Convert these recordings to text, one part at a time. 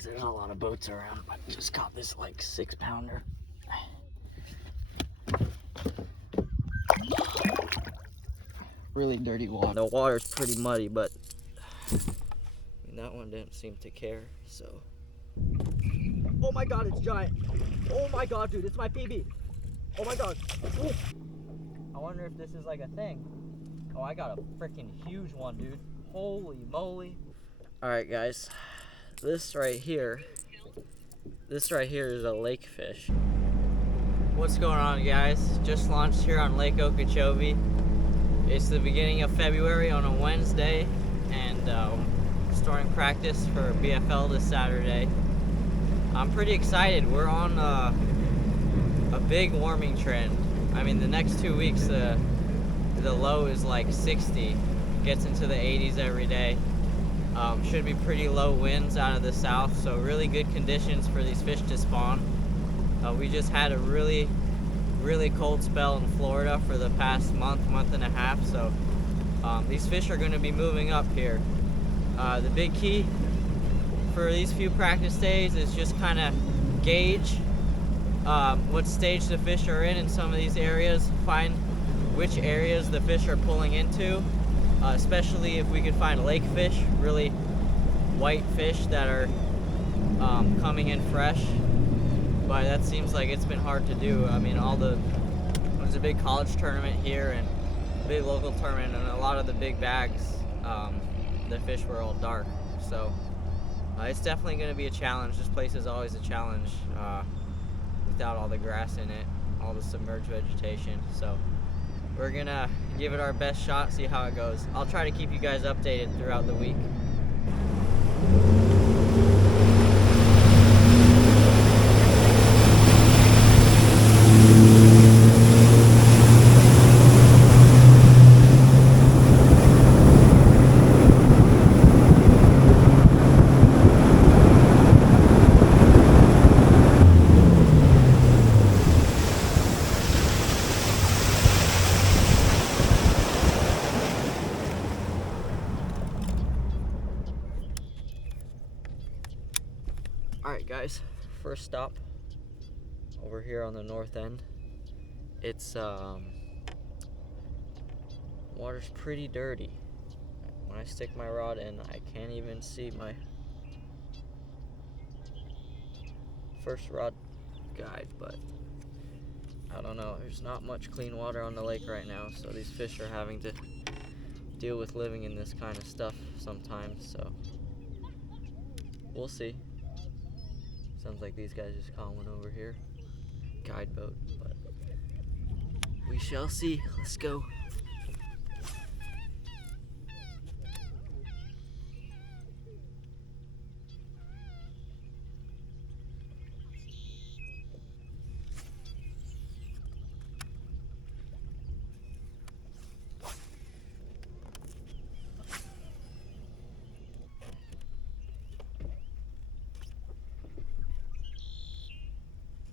guys, there's a lot of boats around. I just caught this like 6-pounder. Really dirty water. The water's pretty muddy, but that one didn't seem to care, so. Oh my god, it's giant. Oh my god, dude, it's my PB. Oh my god. Ooh. I wonder if this is like a thing. Oh, I got a freaking huge one, dude. Holy moly. Alright guys, this right here is a lake fish. What's going on, guys? Just launched here on Lake Okeechobee. It's the beginning of February on a Wednesday, and starting practice for BFL this Saturday. I'm pretty excited. We're on a big warming trend. I mean, the next 2 weeks, the low is like 60, gets into the 80s every day. Should be pretty low winds out of the south, so really good conditions for these fish to spawn. We just had a really cold spell in Florida for the past month and a half, so these fish are going to be moving up here. The big key for these few practice days is just kind of gauge what stage the fish are in some of these areas, find which areas the fish are pulling into, especially if we could find lake fish, really white fish that are coming in fresh. But that seems like it's been hard to do. I mean, there's a big college tournament here and a big local tournament, and a lot of the big bags, the fish were all dark. So it's definitely going to be a challenge. This place is always a challenge without all the grass in it, all the submerged vegetation. So we're going to give it our best shot, see how it goes. I'll try to keep you guys updated throughout the week. Alright guys, first stop over here on the north end. It's water's pretty dirty. When I stick my rod in, I can't even see my first rod guide, but I don't know, there's not much clean water on the lake right now, so these fish are having to deal with living in this kind of stuff sometimes, so we'll see. Sounds like these guys just caught one over here. Guide boat, but we shall see. Let's go.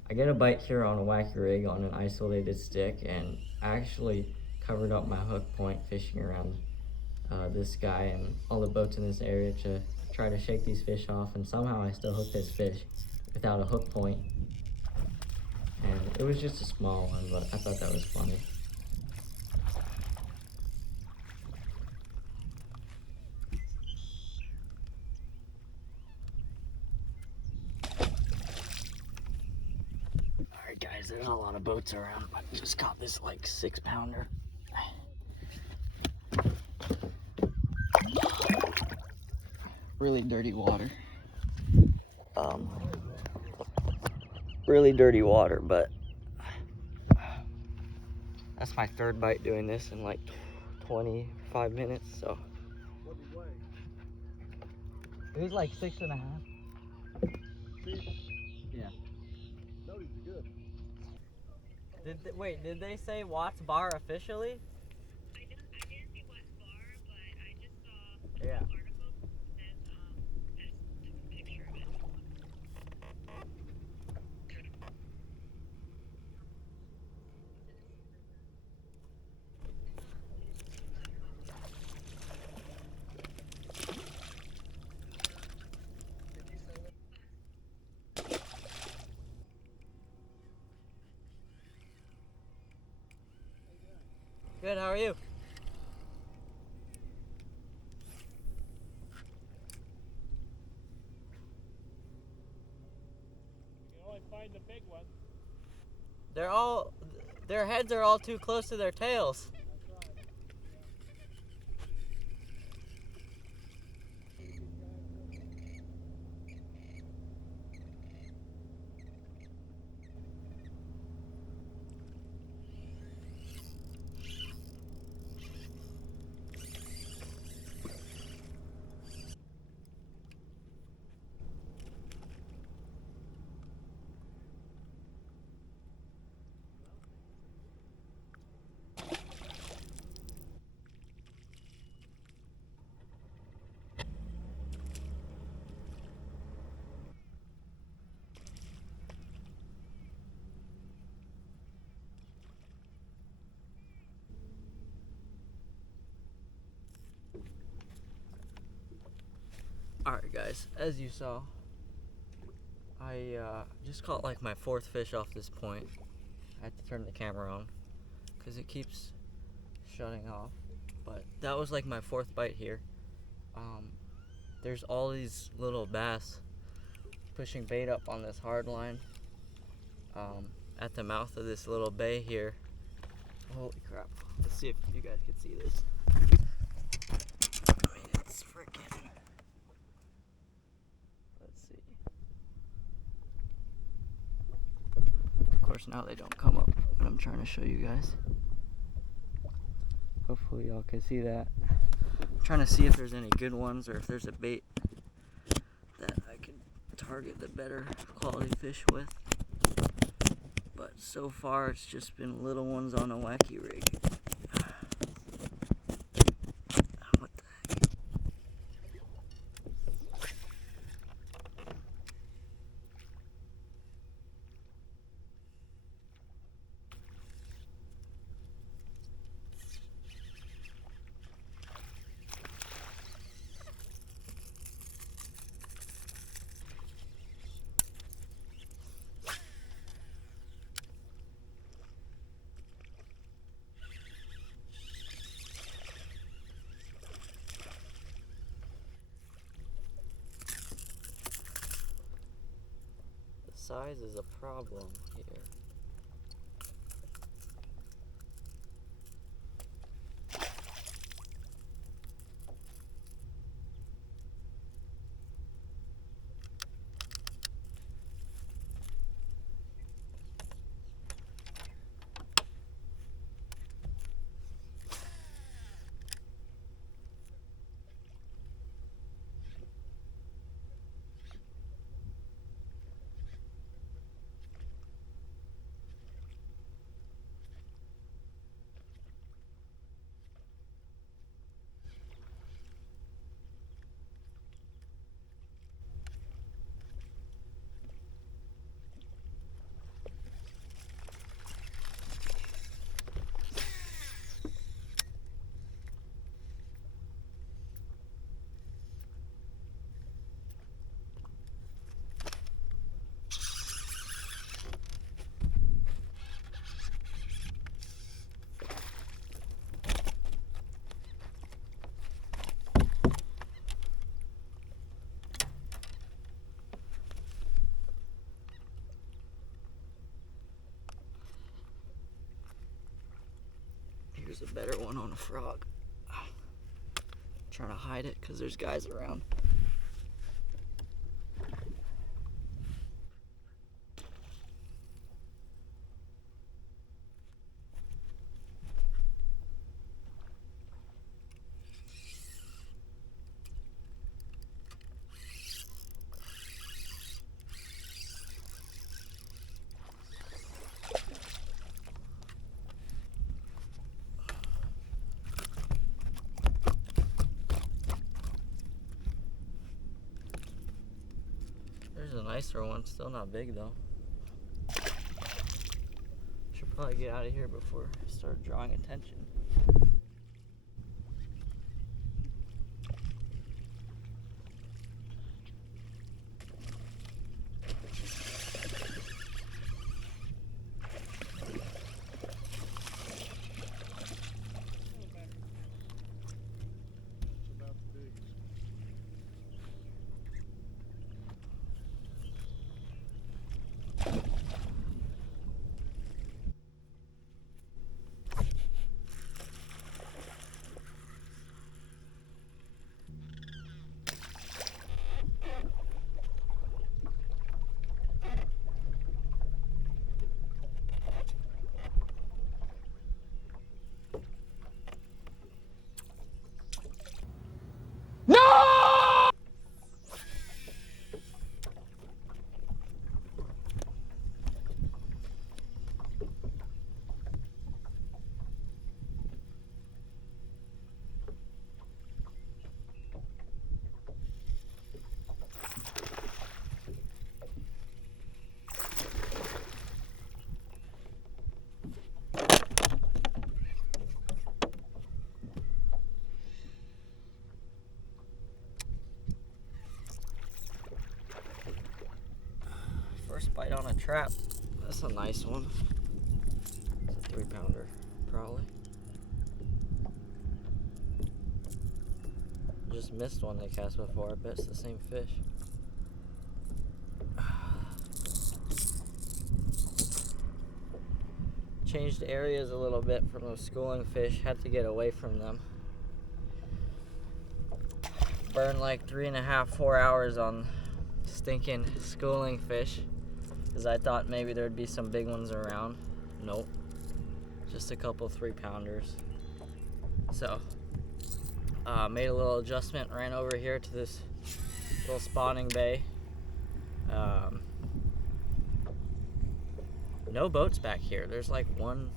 I get a bite here on a wacky rig on an isolated stick, and I actually covered up my hook point fishing around this guy and all the boats in this area to try to shake these fish off, and somehow I still hooked this fish without a hook point. And it was just a small one, but I thought that was funny. Alright guys, there's a lot of boats around. I just caught this like 6-pounder. Really dirty water. Really dirty water, but that's my third bite doing this in like 25 minutes, so. What did he weigh? It was like 6.5. Yeah. No, he's good. Wait, did they say Watts Bar officially? I didn't see Watts Bar, but I just saw Yeah. an article that says, I just took a picture of it. Good, how are you? You can only find the big one. Their heads are all too close to their tails. That's right. Alright guys, as you saw, I just caught like my 4th fish off this point. I had to turn the camera on because it keeps shutting off. But that was like my 4th bite here. There's all these little bass pushing bait up on this hard line at the mouth of this little bay here. Holy crap. Let's see if you guys can see this. I mean, it's freaking... Let's see. Of course, now they don't come up when I'm trying to show you guys. Hopefully y'all can see that. I'm trying to see if there's any good ones or if there's a bait that I can target the better quality fish with. But so far it's just been little ones on a wacky rig. What the heck? Size is a problem here. Here's a better one on a frog. Trying to hide it because there's guys around. There's a nicer one, still not big though. Should probably get out of here before I start drawing attention. bite on a trap. That's a nice one. It's a 3-pounder, probably. Just missed one they cast before. I bet it's the same fish. Changed areas a little bit from those schooling fish. Had to get away from them. Burned like 3.5, 4 hours on stinking schooling fish, because I thought maybe there'd be some big ones around. Nope, just a couple 3-pounders. So made a little adjustment, ran over here to this little spawning bay. No boats back here. There's like one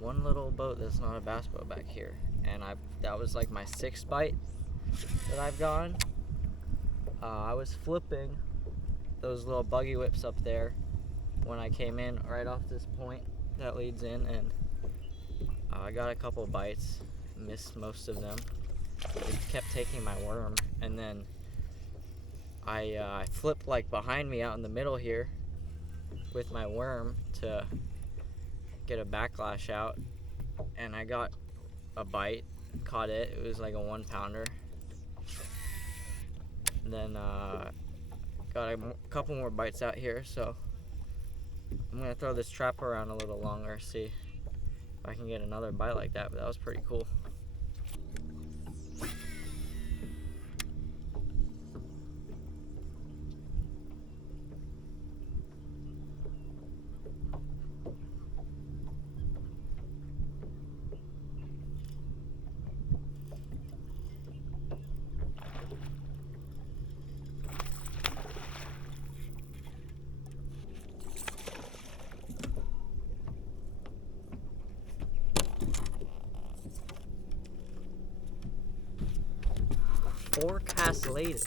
little boat that's not a bass boat back here, and that was like my 6th bite that I've gone. I was flipping those little buggy whips up there when I came in right off this point that leads in, and I got a couple bites, missed most of them. It kept taking my worm, and then I flipped like behind me out in the middle here with my worm to get a backlash out, and I got a bite, caught it. It was like a 1-pounder. Then got a couple more bites out here, so I'm gonna throw this trap around a little longer, see if I can get another bite like that. But that was pretty cool. Four casts later.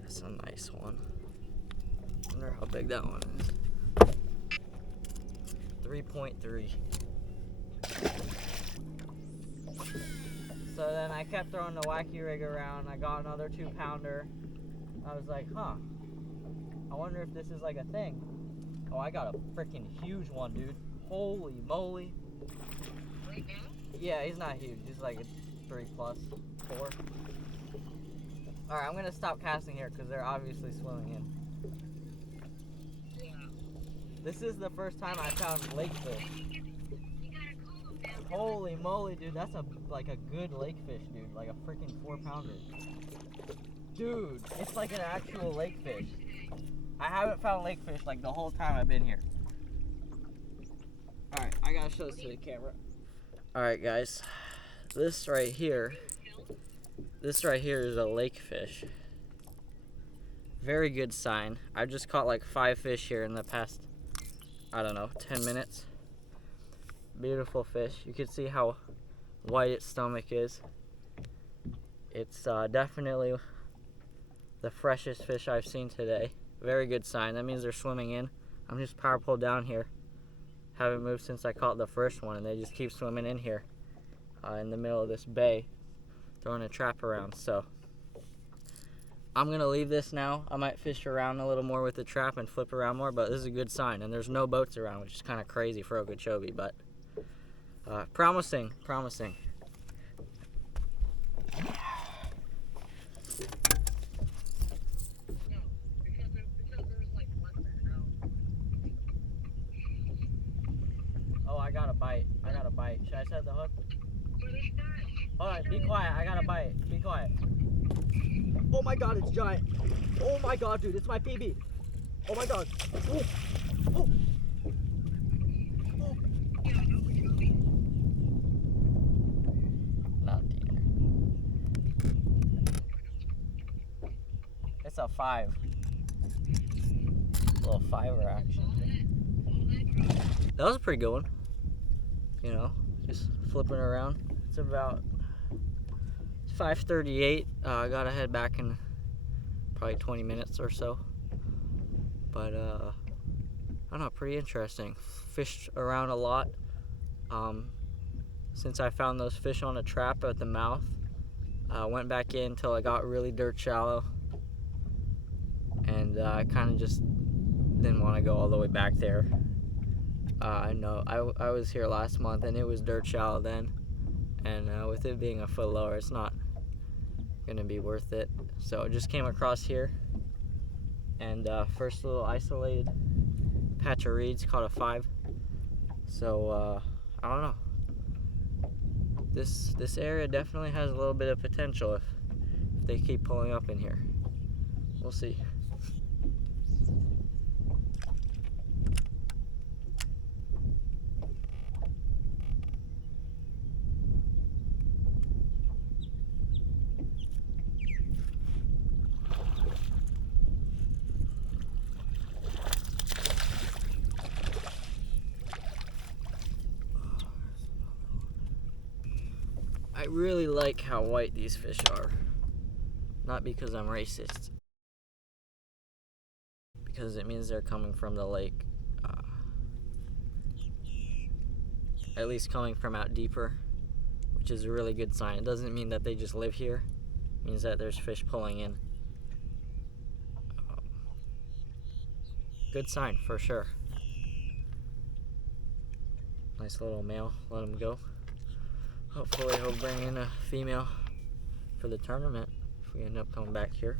That's a nice one. Wonder how big that one is. 3.3. So then I kept throwing the wacky rig around. I got another 2-pounder. I was like, huh, I wonder if this is like a thing. Oh, I got a freaking huge one, dude. Holy moly. Right now? Yeah, he's not huge. He's like a 3+, 4. Alright, I'm gonna stop casting here because they're obviously swimming in. Yeah. This is the first time I found lake fish. You gotta call them down. Holy moly, dude, that's like a good lake fish, dude. Like a freaking 4-pounder. Dude, it's like an actual lake fish. I haven't found lake fish like the whole time I've been here. Alright, I gotta show this to the camera. Alright guys, this right here is a lake fish. Very good sign. I've just caught like 5 fish here in the past, I don't know, 10 minutes. Beautiful fish. You can see how white its stomach is. It's definitely the freshest fish I've seen today. Very good sign. That means they're swimming in. I'm just power pulled down here. Haven't moved since I caught the first one, and they just keep swimming in here in the middle of this bay, throwing a trap around. So I'm gonna leave this now. I might fish around a little more with the trap and flip around more, but this is a good sign. And there's no boats around, which is kind of crazy for Okeechobee, but promising. No, because there's like one there. Oh, I got a bite. Should I set the hook? For this guy. Hold on, be quiet. I got a bite. Be quiet. Oh my god, it's giant. Oh my god, dude, it's my PB. Oh my god. Oh. Oh. Oh. Yeah, no, we go. Not deer. It's a 5. Little 5er action. That was a pretty good one. You know, just flipping around. It's about 5:38. I gotta head back in probably 20 minutes or so. But I don't know, pretty interesting. Fished around a lot. Since I found those fish on a trap at the mouth. Went back in until I got really dirt shallow. and I kind of just didn't want to go all the way back there. I know I was here last month and it was dirt shallow then, and with it being a foot lower, it's not gonna be worth it. So I just came across here, and first little isolated patch of reeds, caught a 5. So I don't know. This area definitely has a little bit of potential if they keep pulling up in here. We'll see. I really like how white these fish are. Not because I'm racist, because it means they're coming from the lake. At least coming from out deeper, which is a really good sign. It doesn't mean that they just live here. It means that there's fish pulling in. Good sign for sure. Nice little male, let him go. Hopefully he'll bring in a female for the tournament if we end up coming back here.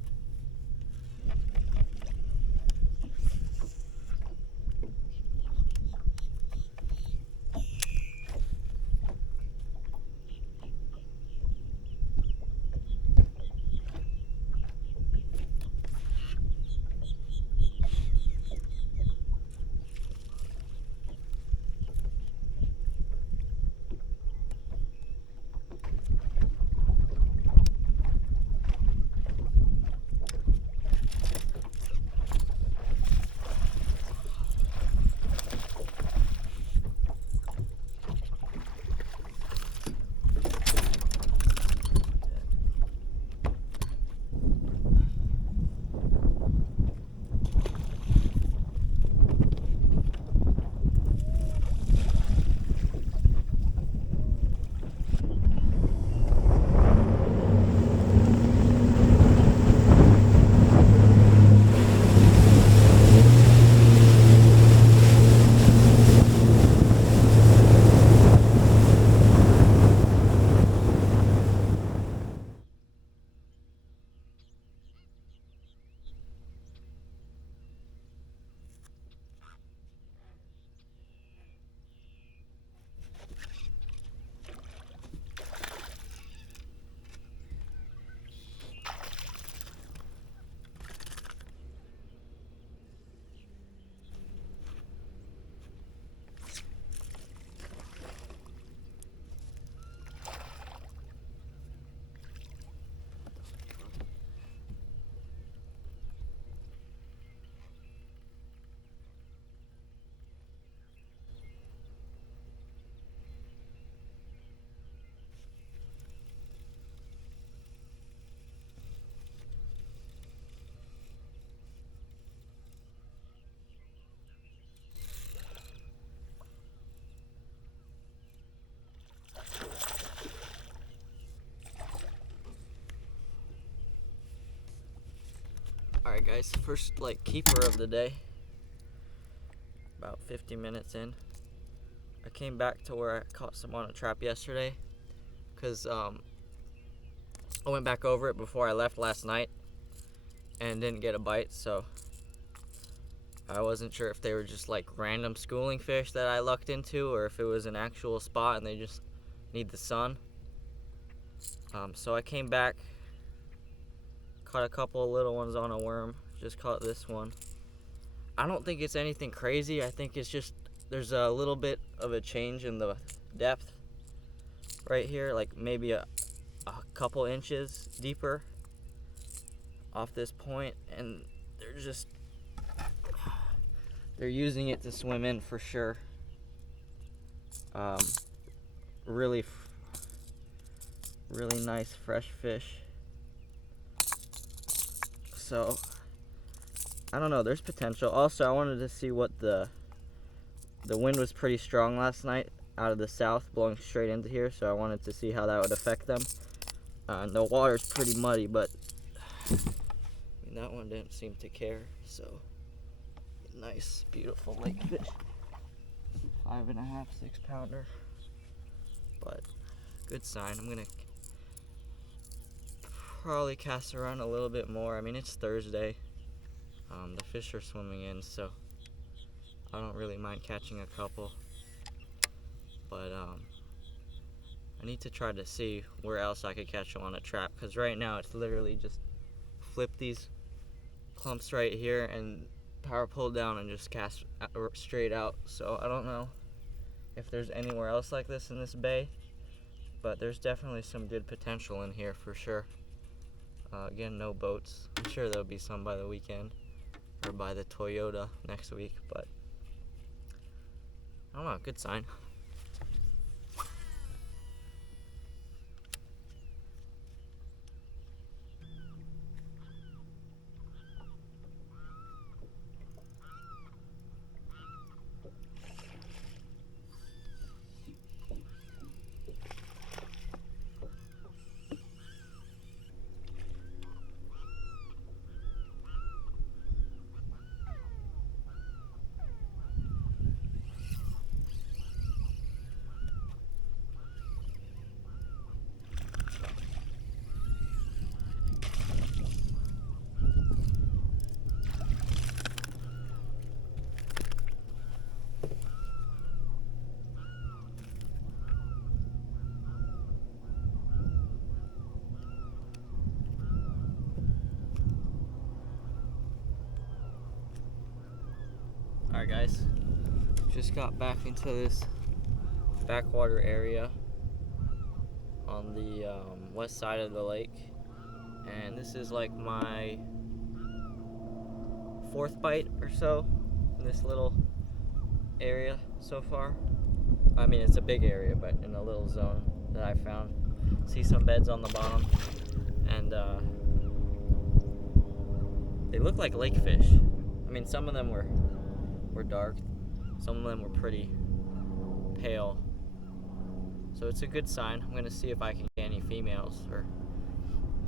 Alright guys, first keeper of the day. About 50 minutes in. I came back to where I caught some on a trap yesterday, because I went back over it before I left last night and didn't get a bite, so I wasn't sure if they were just random schooling fish that I lucked into, or if it was an actual spot and they just need the sun. So I came back, caught a couple of little ones on a worm, just caught this one. I don't think it's anything crazy. I think it's just there's a little bit of a change in the depth right here, maybe a couple inches deeper off this point, and they're using it to swim in for sure. Really nice fresh fish. So I don't know, there's potential. Also, I wanted to see what the wind was pretty strong last night out of the south, blowing straight into here, so I wanted to see how that would affect them. The water's pretty muddy, but That one didn't seem to care, so nice, beautiful lake fish. 5.5, 6-pounder. But good sign. I'm gonna probably cast around a little bit more. I mean, it's Thursday. The fish are swimming in, so I don't really mind catching a couple. But I need to try to see where else I could catch them on a trap, because right now it's literally just flip these clumps right here and power pull down and just cast straight out. So I don't know if there's anywhere else like this in this bay, but there's definitely some good potential in here for sure. Again, no boats. I'm sure there'll be some by the weekend or by the Toyota next week, but I don't know, good sign. Alright guys, just got back into this backwater area on the west side of the lake, and this is like my 4th bite or so in this little area so far. I mean, it's a big area, but in a little zone that I found. See some beds on the bottom, and they look like lake fish. I mean, some of them were dark, some of them were pretty pale, so it's a good sign. I'm gonna see if I can get any females or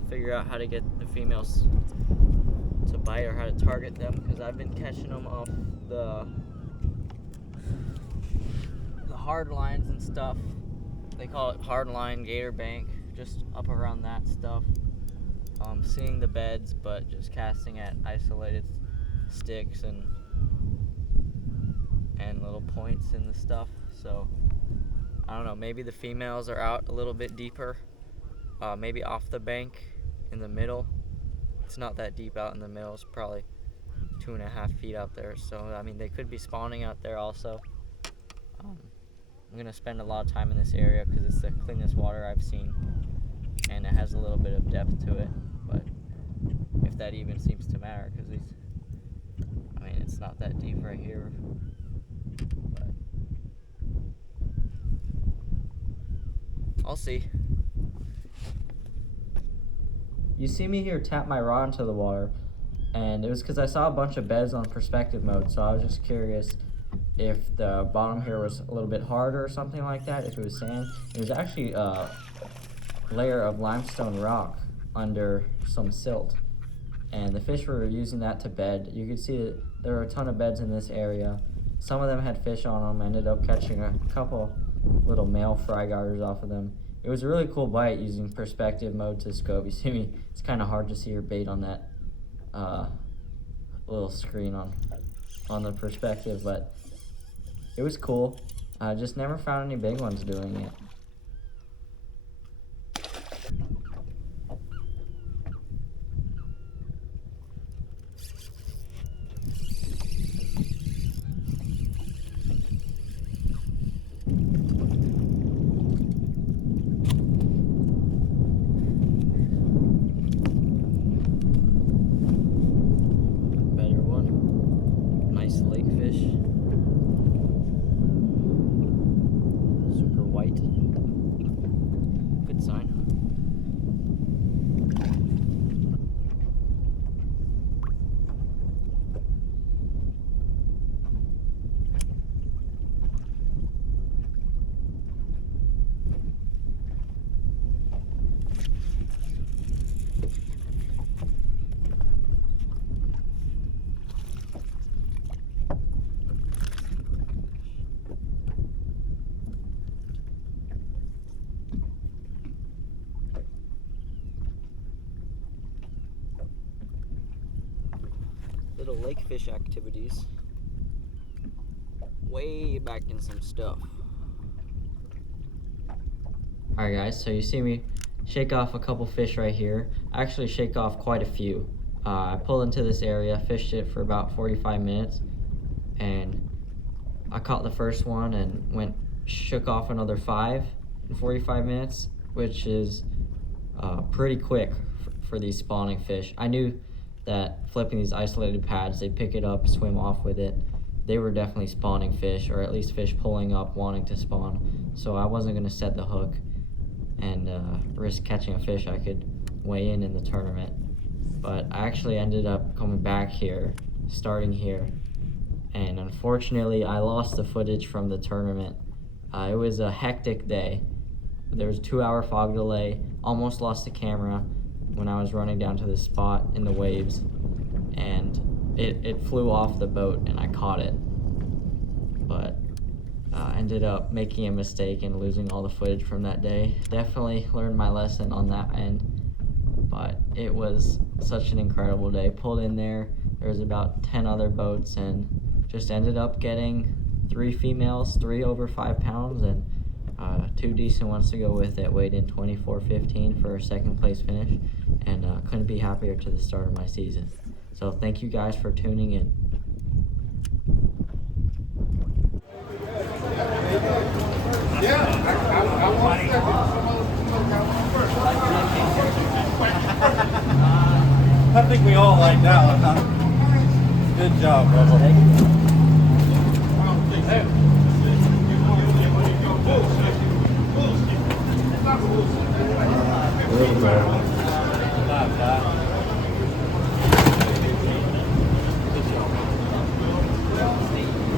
figure out how to get the females to bite or how to target them, because I've been catching them off the hard lines and stuff. They call it hard line, gator bank, just up around that stuff. Seeing the beds, but just casting at isolated sticks and little points in the stuff. So I don't know, maybe the females are out a little bit deeper, maybe off the bank in the middle. It's not that deep out in the middle, it's probably 2.5 feet out there, so I mean, they could be spawning out there also. I'm gonna spend a lot of time in this area because it's the cleanest water I've seen, and it has a little bit of depth to it, but if that even seems to matter, because I mean, it's not that deep right here. But I'll see. You see me here tap my rod into the water, and it was because I saw a bunch of beds on perspective mode, so I was just curious if the bottom here was a little bit harder or something like that, if it was sand. It was actually a layer of limestone rock under some silt, and the fish were using that to bed. You could see that there were a ton of beds in this area. Some of them had fish on them. I ended up catching a couple little male fry garters off of them. It was a really cool bite using perspective mode to scope. You see me, it's kind of hard to see your bait on that little screen on the perspective, but it was cool. I just never found any big ones doing it. Better one. Nice lake fish. Super white. little lake fish activities. Way back in some stuff. Alright guys, so you see me shake off a couple fish right here. I actually shake off quite a few. I pulled into this area, fished it for about 45 minutes, and I caught the first one and shook off another 5 in 45 minutes, which is pretty quick for these spawning fish. I knew that flipping these isolated pads, they'd pick it up, swim off with it. They were definitely spawning fish, or at least fish pulling up, wanting to spawn. So I wasn't gonna set the hook and risk catching a fish I could weigh in the tournament. But I actually ended up coming back here, starting here, and unfortunately I lost the footage from the tournament. It was a hectic day. There was a 2-hour fog delay, almost lost the camera when I was running down to this spot in the waves, and it flew off the boat and I caught it. But ended up making a mistake and losing all the footage from that day. Definitely learned my lesson on that end, but it was such an incredible day. Pulled in there was about 10 other boats and just ended up getting 3 females, 3 over 5 pounds, and 2 decent ones to go with it. Weighed in 24.15 for a second place finish, and couldn't be happier to the start of my season. So thank you guys for tuning in. I think we all like that one, huh? Good job, Bubba.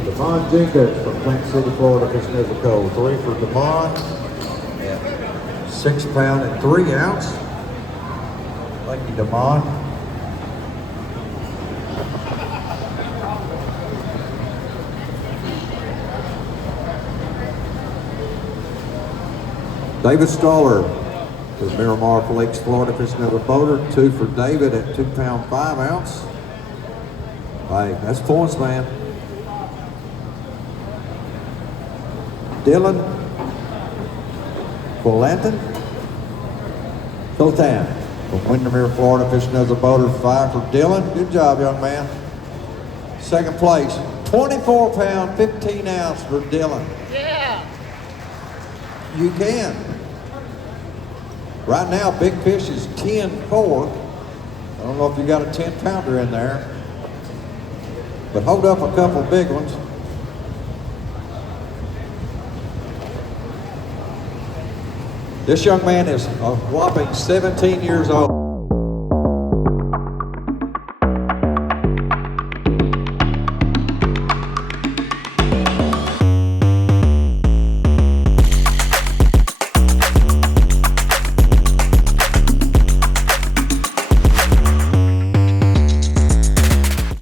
Devon Jenkins from Plant City, Florida, fishing as a cold. 3 for Devon. 6 pound and 3 ounce. Thank you, Devon. David Stoller with Miramar Lakes, Florida, fishing as a boater. 2 for David at 2 pound 5 ounce. Hey, that's points, man. Dylan Colanton from Windermere, Florida, fishing as a boater. 5 for Dylan. Good job, young man. Second place, 24 pound, 15 ounce for Dylan. Yeah. You can. Right now, Big Fish is 10-4. I don't know if you got a 10 pounder in there, but hold up a couple big ones. This young man is a whopping 17 years old.